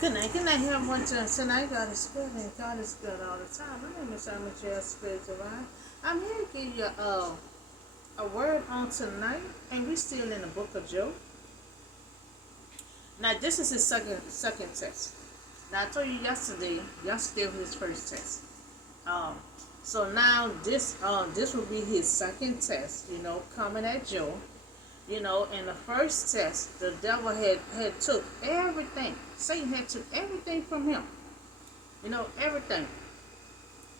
Good night, everyone. Tonight, God is good and God is good all the time. My name is Simon J. Spirit Divine. I'm here to give you a word on tonight, and we're still in the book of Job. Now, this is his second test. Now, I told you yesterday was his first test. Um, so now this will be his second test. Coming at Job. In the first test, the devil had took everything. Satan had took everything from him. Everything.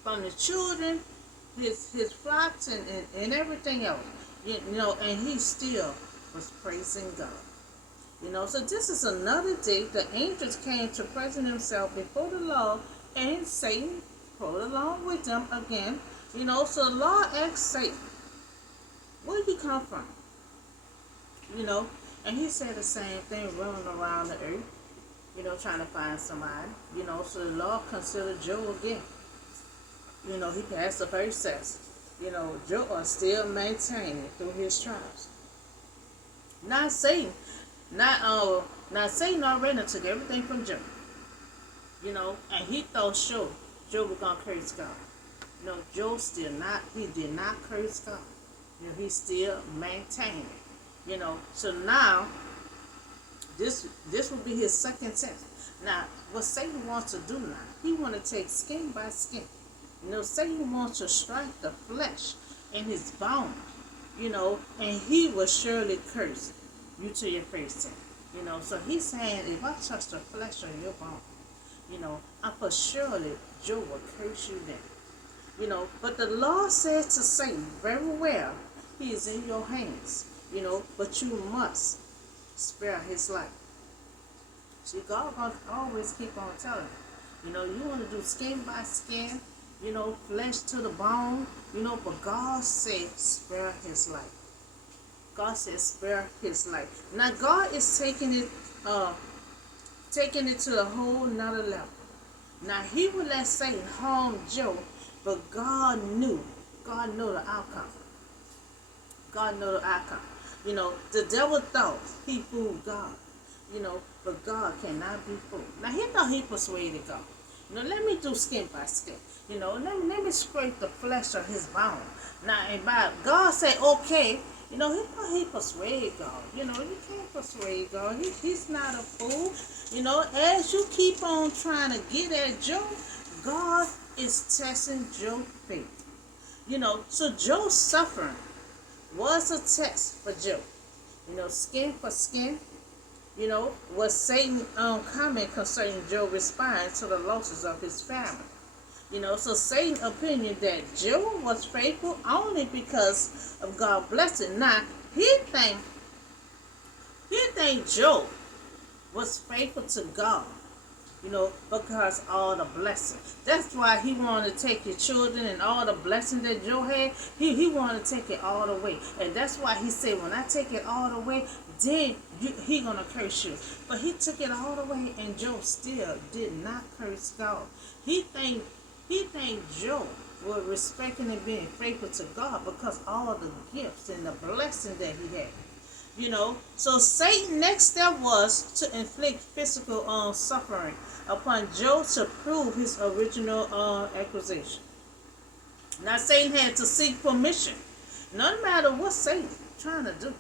From the children, his flocks and everything else. And he still was praising God. So this is another day the angels came to present themselves before the Lord, and Satan rode along with them again. So the Lord asked Satan, where did he come from? And he said the same thing, running around the earth, trying to find somebody. So the Lord considered Job again. He passed the first test. Job was still maintaining through his trials. Now Satan, now Satan already took everything from Job. And he thought sure Job was gonna curse God. Job did not curse God. He still maintained it. So now this will be his second test. Now, what Satan wants to do now, he wants to take skin by skin. Satan wants to strike the flesh in his bones, and he will surely curse you to your face. So he's saying, if I touch the flesh of your bone, I for surely Job will curse you then. But the Lord said to Satan, very well, he is in your hands. But you must spare his life. See, God gonna always keep on telling you. You want to do skin by skin, flesh to the bone, but God said spare his life. God said spare his life. Now God is taking it to a whole nother level. Now he would let Satan harm Job, but God knew the outcome. God knew the outcome. The devil thought he fooled God, but God cannot be fooled. Now, he thought he persuaded God. Let me do skin by skin. Let me scrape the flesh of his bone. Now, and by God said, okay, he thought he persuaded God. You can't persuade God. He's not a fool. As you keep on trying to get at Job, God is testing Job's faith. So Job's suffering was a test for Job. Skin for skin. Was Satan comment concerning Job's response to the losses of his family. So Satan's opinion that Job was faithful only because of God's blessing. Now, he think Job was faithful to God, because all the blessings. That's why he wanted to take his children and all the blessings that Job had. He wanted to take it all the way. And that's why he said, when I take it all the way, then he gonna curse you. But he took it all the way, and Job still did not curse God. He think Job was respecting and being faithful to God because all the gifts and the blessing that he had. So Satan's next step was to inflict physical suffering upon Job to prove his original accusation. Now Satan had to seek permission. No matter what Satan trying to do,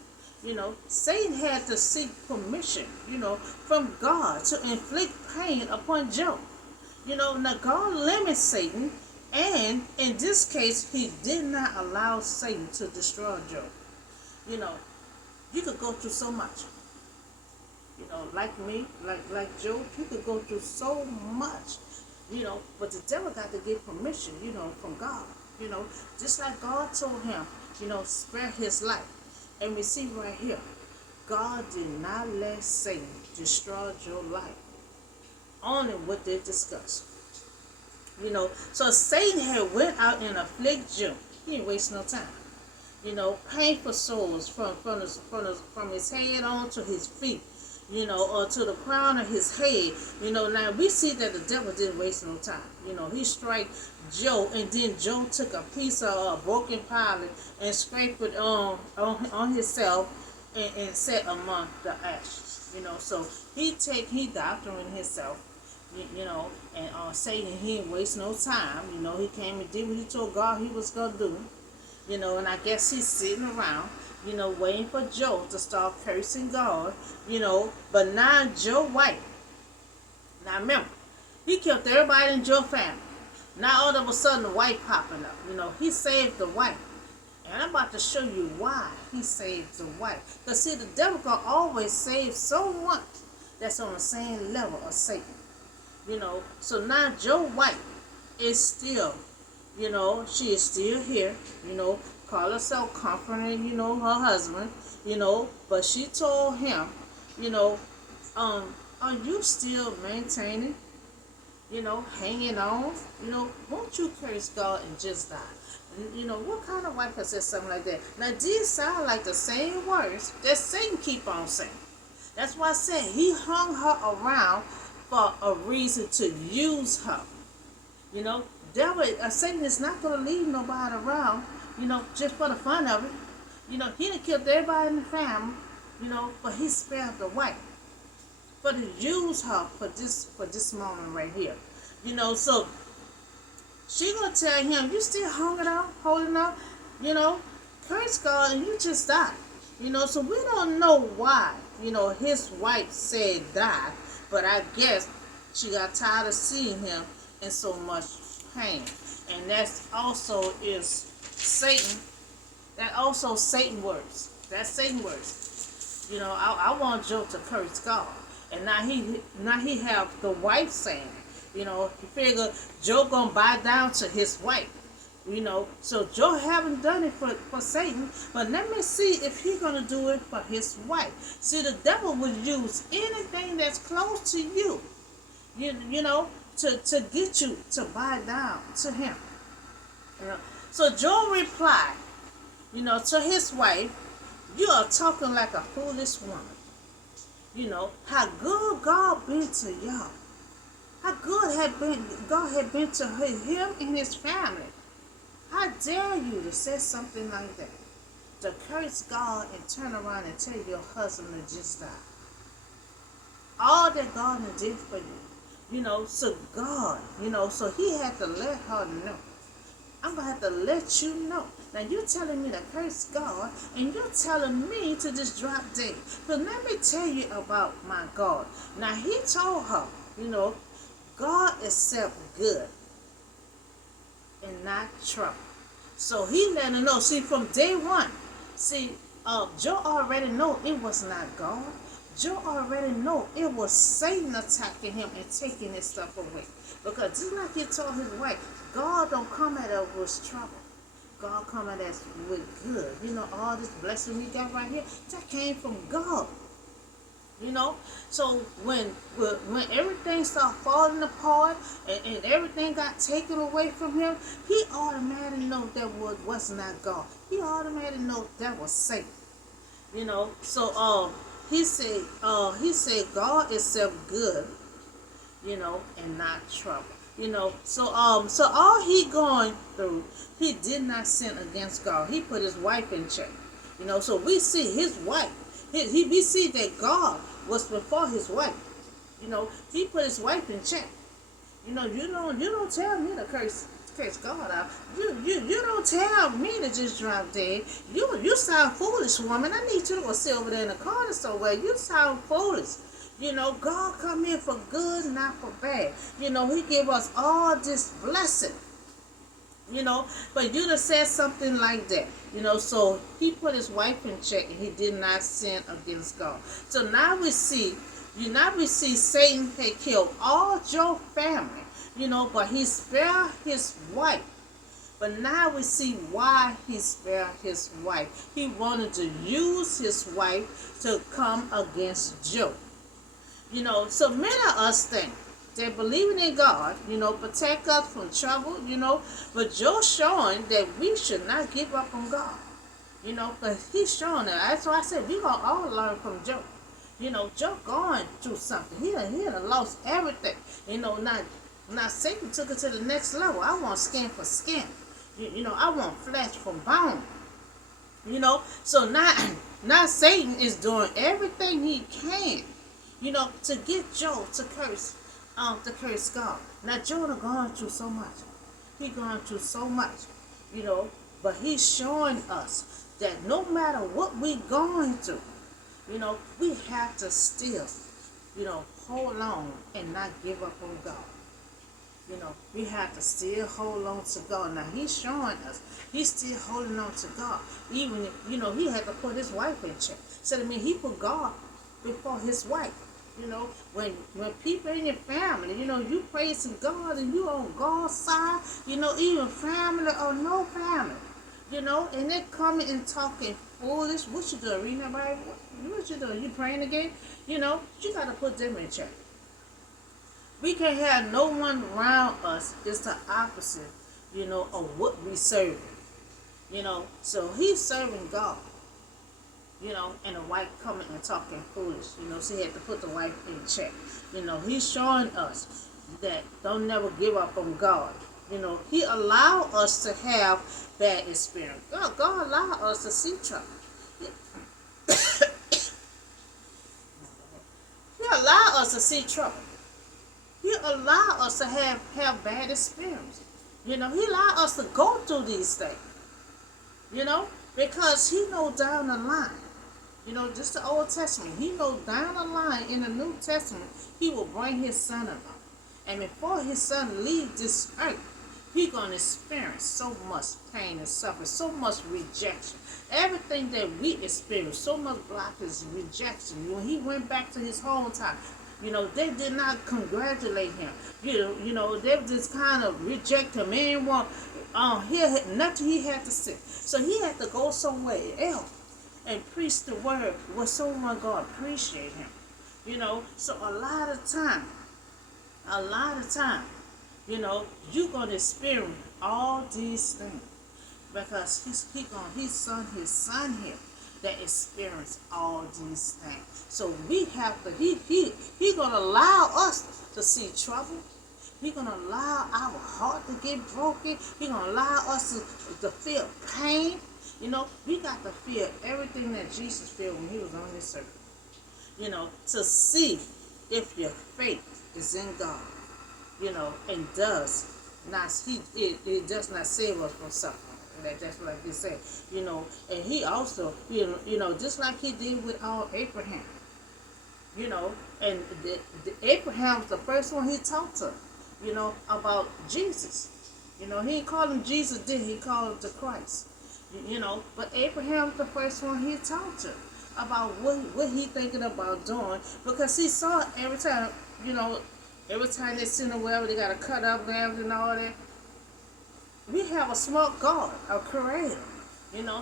Satan had to seek permission, from God to inflict pain upon Job. Now God limits Satan, and in this case, he did not allow Satan to destroy Job. You could go through so much. Like me, like Job, you could go through so much. But the devil got to get permission, from God. Just like God told him, spare his life. And we see right here, God did not let Satan destroy your life. Only what they discussed. So Satan had went out and afflicted Job. He didn't waste no time. Painful sores from his head on to his feet, or to the crown of his head. Now we see that the devil didn't waste no time. He struck Job, and then Job took a piece of a broken pilot and scraped it on himself and set among the ashes. So he doctoring himself, and Satan, he ain't waste no time. He came and did what he told God he was gonna do. And I guess he's sitting around, waiting for Joe to start cursing God, but now Joe White, now remember, he killed everybody in Joe family. Now all of a sudden the white popping up, he saved the white. And I'm about to show you why he saved the white. Because see, the devil can always save someone that's on the same level of Satan. So now Joe White is still, she is still here, call herself comforting, her husband, but she told him, you know, are you still maintaining, hanging on? Won't you curse God and just die? What kind of wife has said something like that? Now, these sound like the same words that Satan keep on saying. That's why I said he hung her around for a reason to use her. Devil, Satan is not going to leave nobody around, just for the fun of it. He done killed everybody in the family, but he spared the wife. But to use her for this moment right here. So she gonna tell him, you still holding on, curse God and you just died. So we don't know why, his wife said die, but I guess she got tired of seeing him in so much pain. And that's also is Satan. That also Satan works. That's Satan works. I want Joe to curse God. And now he have the wife saying, he figure Joe gonna bow down to his wife. So Joe haven't done it for Satan, but let me see if he gonna do it for his wife. See, the devil will use anything that's close to you, to get you to bow down to him. So Joe replied, to his wife, you are talking like a foolish woman. How good God been to y'all. How good God had been to him and his family. How dare you to say something like that? To curse God and turn around and tell your husband to just die. All that God did for you. So God, so he had to let her know. I'm going to have to let you know. Now you're telling me to curse God, and you're telling me to just drop dead. But let me tell you about my God. Now he told her, God accept good and not trouble. So he let her know. See, from day one, Joe already know it was not God. Joe already know it was Satan attacking him and taking his stuff away. Because just like he told his wife, God don't come at us with trouble. God come at us with good. All this blessing we got right here, that came from God. So when everything started falling apart and everything got taken away from him, he automatically know that was not God. He automatically know that was Satan. So he said God is self good, and not trouble. So all he going through, he did not sin against God. He put his wife in check. So we see his wife. We see that God was before his wife. He put his wife in check. You don't tell me to curse God out. You don't tell me to just drop dead. You sound foolish, woman. I need you to go sit over there in the corner somewhere. You sound foolish. God come here for good, not for bad. He gave us all this blessing. But you done said something like that. So he put his wife in check and he did not sin against God. So now we see Satan had killed all Joe's family, but he spared his wife. But now we see why he spared his wife. He wanted to use his wife to come against Joe. So many of us think that believing in God, protect us from trouble, but Joe's showing that we should not give up on God, because he's showing that. That's why I said we're going to all learn from Joe. Joe going through something. He done lost everything. Now Satan took it to the next level. I want skin for skin. I want flesh for bone. So now Satan is doing everything he can to get Joe to curse God. Now Jonah gone through so much. He gone through so much, you know, but he's showing us that no matter what we going through, we have to still, hold on and not give up on God. We have to still hold on to God. Now he's showing us he's still holding on to God. Even if, he had to put his wife in check. So he put God before his wife. When people in your family, you praising God and you on God's side, even family or no family, and they coming and talking foolish. What you doing? Reading that Bible? What you doing? You praying again? You gotta put them in check. We can't have no one around us. It's the opposite, of what we serving. So he's serving God. And the wife coming and talking foolish. So he had to put the wife in check. He's showing us that don't never give up on God. He allowed us to have bad experience. God allowed us to see trouble. He allowed us to see trouble. He allowed us to have bad experience. He allowed us to go through these things. Because he knows down the line. Just the Old Testament. He knows down the line in the New Testament, he will bring his son along. And before his son leaves this earth, he's going to experience so much pain and suffering, so much rejection. Everything that we experience, so much blockage, rejection. When he went back to his hometown, they did not congratulate him. They just kind of reject him. Man, nothing he had to say. So he had to go somewhere else and preach the word where someone God appreciate him. So a lot of time, you're going to experience all these things because his son here that experience all these things. So we have to, he going to allow us to see trouble. He's going to allow our heart to get broken. He's going to allow us to feel pain. We got to feel everything that Jesus felt when he was on this earth. To see if your faith is in God. And does not, it does not save us from suffering. That's like he said. And he also, just like he did with our Abraham. And Abraham was the first one he talked to, about Jesus. He didn't call him Jesus, did he? He called him the Christ. But Abraham's the first one he talked to about what he thinking about doing, because he saw every time, every time they sin or whatever, they got to cut up lambs and all that. We have a smart God, a creator,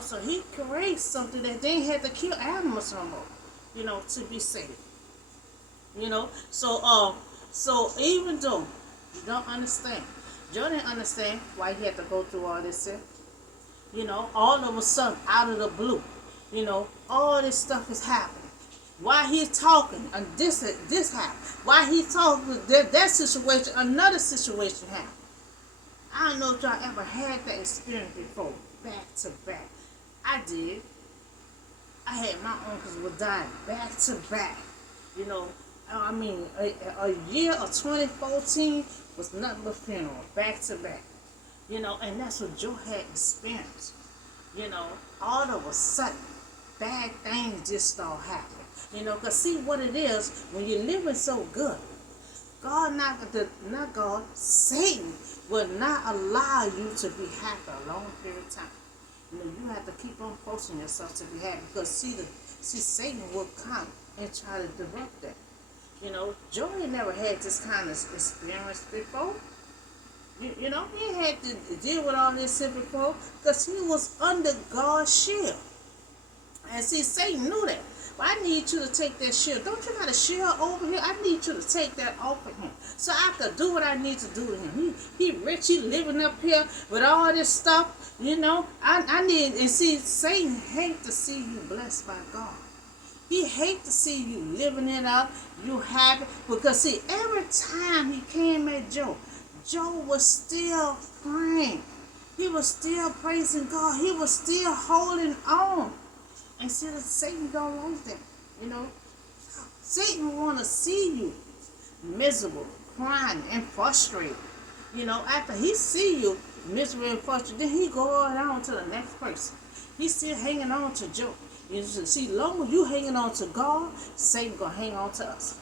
so he creates something that they had to kill animals no more, to be safe. So even though you don't understand, Joe didn't understand why he had to go through all this stuff. All of a sudden, out of the blue, all this stuff is happening. Why he's talking, and this happened. Why he's talking, that situation, another situation happened. I don't know if y'all ever had that experience before, back to back. I did. I had my uncles were dying back to back. A year of 2014 was nothing but funeral, back to back. And that's what Joe had experienced. All of a sudden, bad things just start happening. Because see what it is, when you're living so good, Satan will not allow you to be happy a long period of time. You have to keep on forcing yourself to be happy, because see Satan will come and try to disrupt that. Joe ain't never had this kind of experience before. He had to deal with all this shit before, because he was under God's shield. And see, Satan knew that. But I need you to take that shield. Don't you got a shield over here? I need you to take that off of him, so I could do what I need to do to him. He rich, he living up here with all this stuff. I need, and see, Satan hate to see you blessed by God. He hate to see you living it up, you happy. Because see, every time he came at Joe was still praying. He was still praising God. He was still holding on. And see, Satan don't like that. Satan want to see you miserable, crying, and frustrated. After he see you miserable and frustrated, then he go on to the next person. He's still hanging on to Job. See, long as you hanging on to God, Satan gonna hang on to us.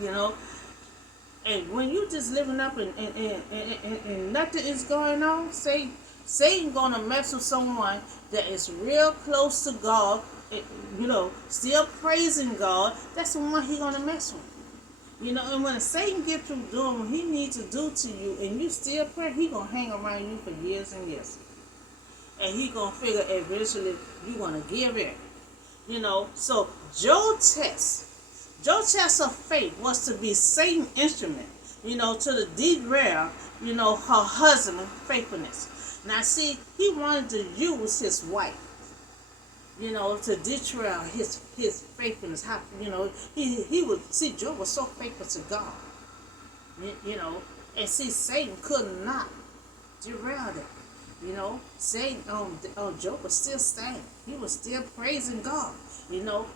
You know, and when you just living up and nothing is going on, Satan gonna mess with someone that is real close to God, still praising God. That's the one he gonna mess with. And when Satan get through doing what he needs to do to you, and you still pray, he gonna hang around you for years and years, and he gonna figure eventually you gonna give in. So Job's test of faith was to be Satan's instrument, to the derail, her husband's faithfulness. Now see, he wanted to use his wife, to derail his faithfulness. How, he would see Job was so faithful to God, and see Satan could not derail that. Satan Job was still standing. He was still praising God.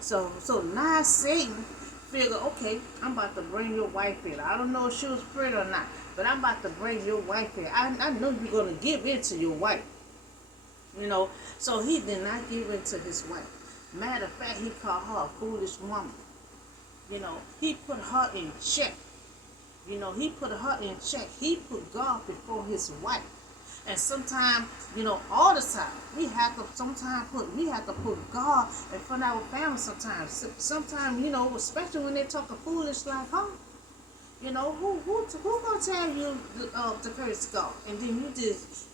So now Satan figure, okay, I'm about to bring your wife in. I don't know if she was pretty or not, but I'm about to bring your wife in. I know you're gonna give in to your wife. So he did not give in to his wife. Matter of fact, he called her a foolish woman. He put her in check. He put her in check. He put God before his wife. And sometimes, all the time, we have to put God in front of our family sometimes. Sometimes, especially when they talk foolish like her, who gonna tell you to curse God? And then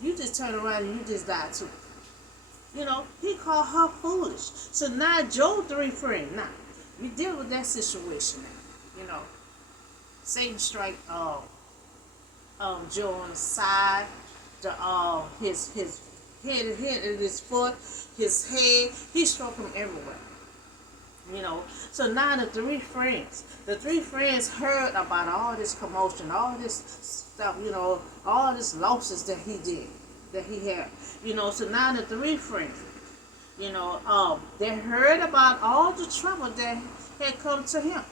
you just turn around and you just die too. He called her foolish. So now Job 3 friend. Now, we deal with that situation now. Satan strike Job on the side. His head and his foot, his head, he struck him everywhere. So now the three friends heard about all this commotion, all this stuff, all this losses that he had. So now the three friends, they heard about all the trouble that had come to him,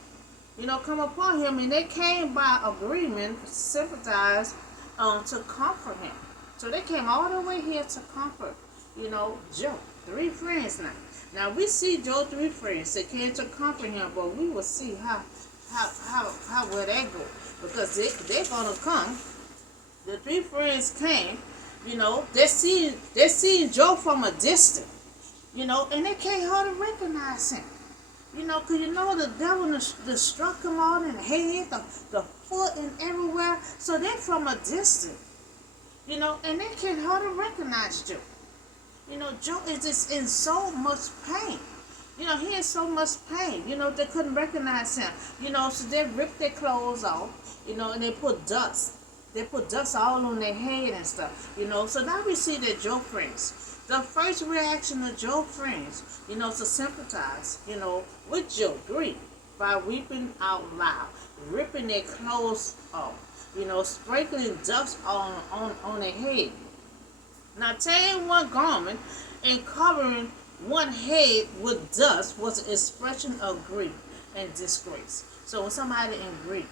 come upon him, and they came by agreement, sympathize, to comfort him. So they came all the way here to comfort, Job. Three friends now. Now we see Job 3 friends that came to comfort him, but we will see how will that go, because they're gonna come. The 3 friends came, they see Job from a distance, and they can't hardly recognize him, because the devil just struck him all in the head, the foot, and everywhere. So they're from a distance. And they can hardly recognize Job. Job is just in so much pain. He in so much pain. They couldn't recognize him. So they ripped their clothes off, and they put dust. They put dust all on their head and stuff, So now we see that Job friends. The first reaction of Job friends, to sympathize, with Job, grief, by weeping out loud, ripping their clothes off, sprinkling dust on their head. Now, tearing one garment and covering one head with dust was an expression of grief and disgrace. So when somebody in grief,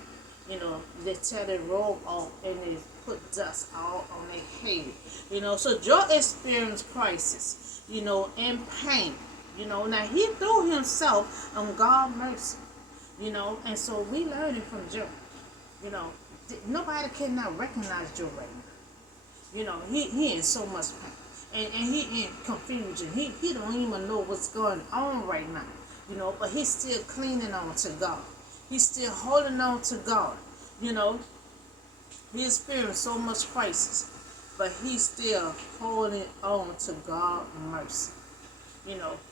they tear their robe off and they put dust all on their head. So Job experienced crisis, and pain. Now he threw himself on God's mercy, and so we learn it from Job. Nobody cannot recognize Job right now. He in so much pain, and he in confusion. He don't even know what's going on right now. But he's still clinging on to God. He's still holding on to God. He experienced so much crisis, but he's still holding on to God's mercy.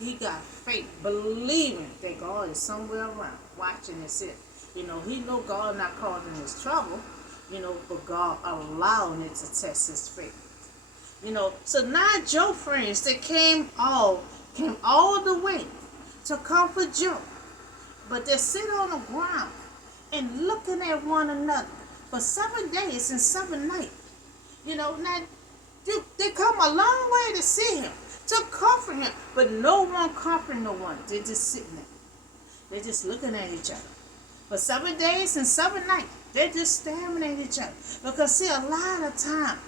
He got faith, believing that God is somewhere around, watching his it. He know God not causing his trouble, but God allowing it to test his faith. So now Job friends, they came all the way to comfort Job, but they sit on the ground and looking at one another for 7 days and 7 nights. Now they come a long way to see him, to comfort him, but no one comforting no one. They're just sitting there. They're just looking at each other. For 7 days and 7 nights, they're just staring at each other. Because see, a lot of time,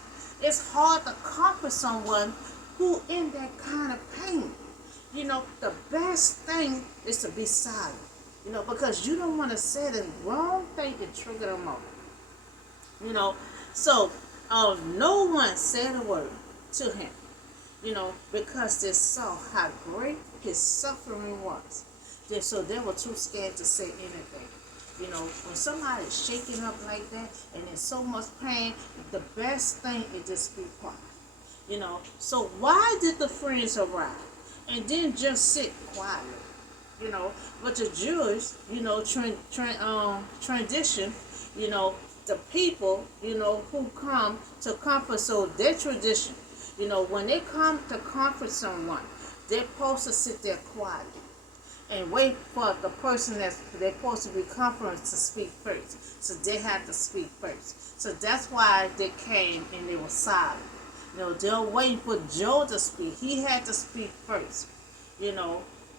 it's hard to comfort someone who in that kind of pain. The best thing is to be silent. Because you don't want to say the wrong thing and trigger them off. So no one said a word to him. Because they saw how great his suffering was. So they were too scared to say anything. When somebody's shaking up like that and in so much pain, the best thing is just be quiet. So why did the friends arrive and then just sit quietly? But the Jewish, tradition, the people, who come to comfort, so their tradition, when they come to comfort someone, they're supposed to sit there quietly and wait for the person they're supposed to be comforting to speak first. So they had to speak first. So that's why they came and they were silent. They're waiting for Joe to speak. He had to speak first.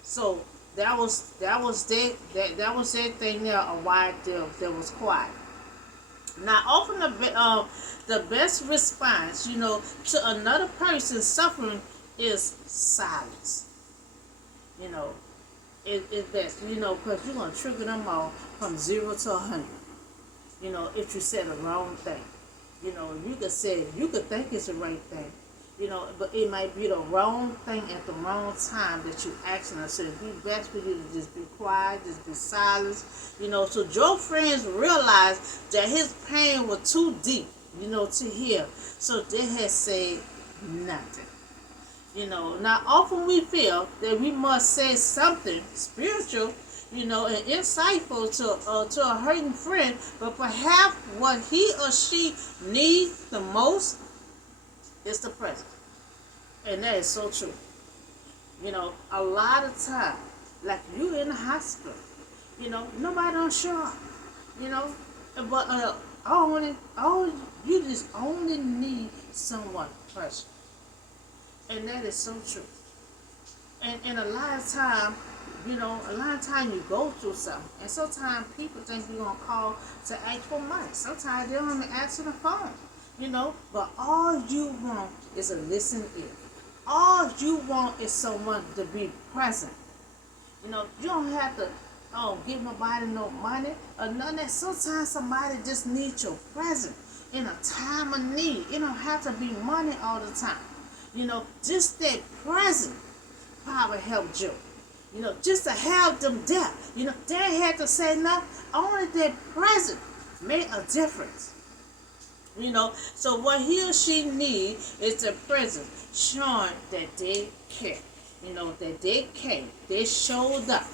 So that was their thing there of why they was quiet. Now, often the best response, to another person's suffering is silence. It's best, because you're going to trigger them all from 0 to 100. If you say the wrong thing. You could think it's the right thing, but it might be the wrong thing at the wrong time that you asking us. So it'd be best for you to just be quiet, just be silent. So Joe's friends realized that his pain was too deep, to hear. So they had said nothing. Now often we feel that we must say something spiritual, and insightful to a hurting friend, but perhaps what he or she needs the most is the present. And that is so true. A lot of time, like you in the hospital, nobody don't show up, but you just only need someone present. And that is so true. And a lot of time, you go through something. And sometimes people think you're going to call to ask for money. Sometimes they don't even answer the phone. But all you want is a listening ear. All you want is someone to be present. You don't have to give nobody no money or none of that. Sometimes somebody just needs your presence in a time of need. It don't have to be money all the time. Just that present probably help Joe. Just to have them there. They had to say nothing. Only that present made a difference. So what he or she need is the present, showing that they care. That they came. They showed up.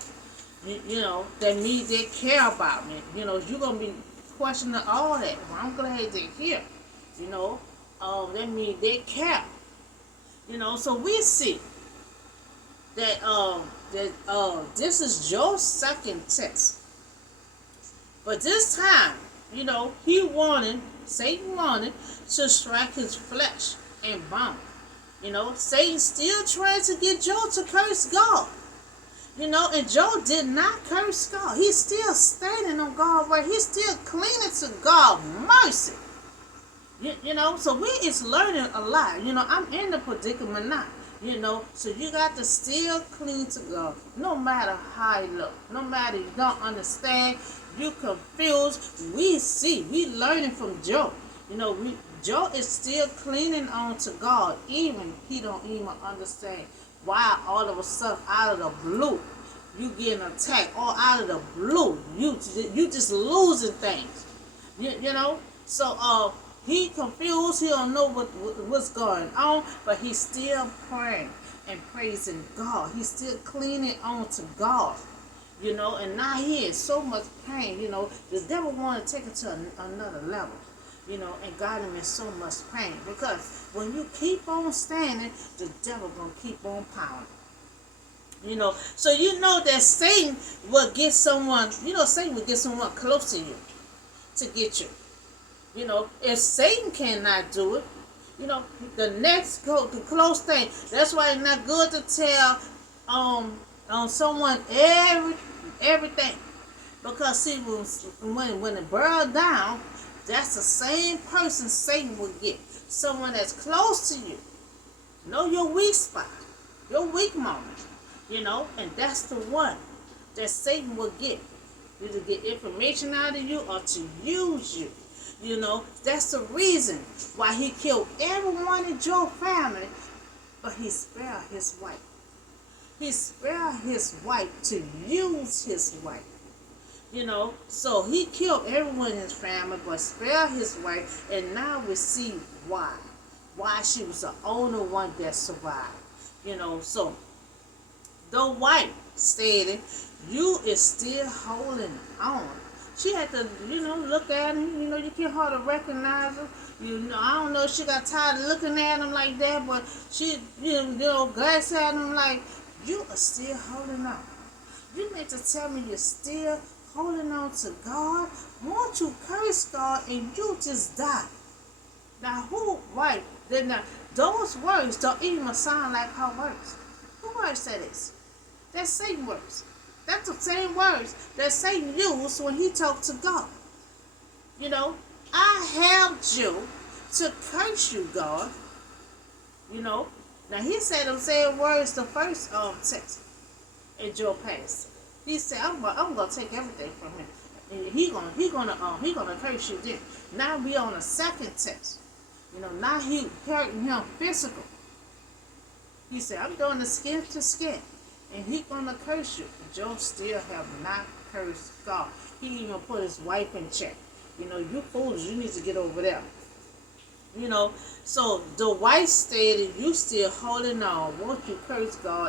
That means they care about me. You're going to be questioning all that. Well, I'm glad they're here. That means they care. So we see that this is Joe's second test. But this time, Satan wanted to strike his flesh and bone. Satan still trying to get Joe to curse God. And Joe did not curse God. He's still standing on God's word. He's still clinging to God's mercy. So we is learning a lot. I'm in the predicament now. So you got to still cling to God, no matter how you look, no matter you don't understand, you confused. We learning from Joe. Joe is still clinging on to God, even he don't even understand why all of a sudden out of the blue you getting attacked, or out of the blue you just losing things. So he confused. He don't know what's going on, but he's still praying and praising God. He's still clinging on to God. And now he is so much pain. The devil want to take it to another level. And got him in so much pain. Because when you keep on standing, the devil gonna keep on pounding. So that Satan will get someone. Satan will get someone close to you to get you. If Satan cannot do it, the close thing. That's why it's not good to tell someone everything. Because see, when it boiled down, that's the same person Satan will get. Someone that's close to you. Know your weak spot, your weak moment, and that's the one that Satan will get. Either get information out of you or to use you. That's the reason why he killed everyone in your family, but he spared his wife. He spared his wife to use his wife. So he killed everyone in his family, but spared his wife, and now we see why. Why she was the only one that survived. So the wife stated, you is still holding on. She had to, look at him. You can't hardly recognize her. I don't know if she got tired of looking at him like that, but she, glanced at him like, you are still holding on. You meant to tell me you're still holding on to God? Won't you curse God and you just die? Now, who, right? Then those words don't even sound like her words. Who words that is? That's Satan words. That's the same words that Satan used when he talked to God. I helped you to curse you, God. Now he said them same words the first text in Joe passed. He said, I'm gonna take everything from him. And he gonna curse you then. Now we on the second test. Now he hurting him physical. He said, I'm doing the skin to skin. And he gonna curse you. Job still have not cursed God. He even put his wife in check. You fools, you need to get over there. So the wife stated, you still holding on. Won't you curse God?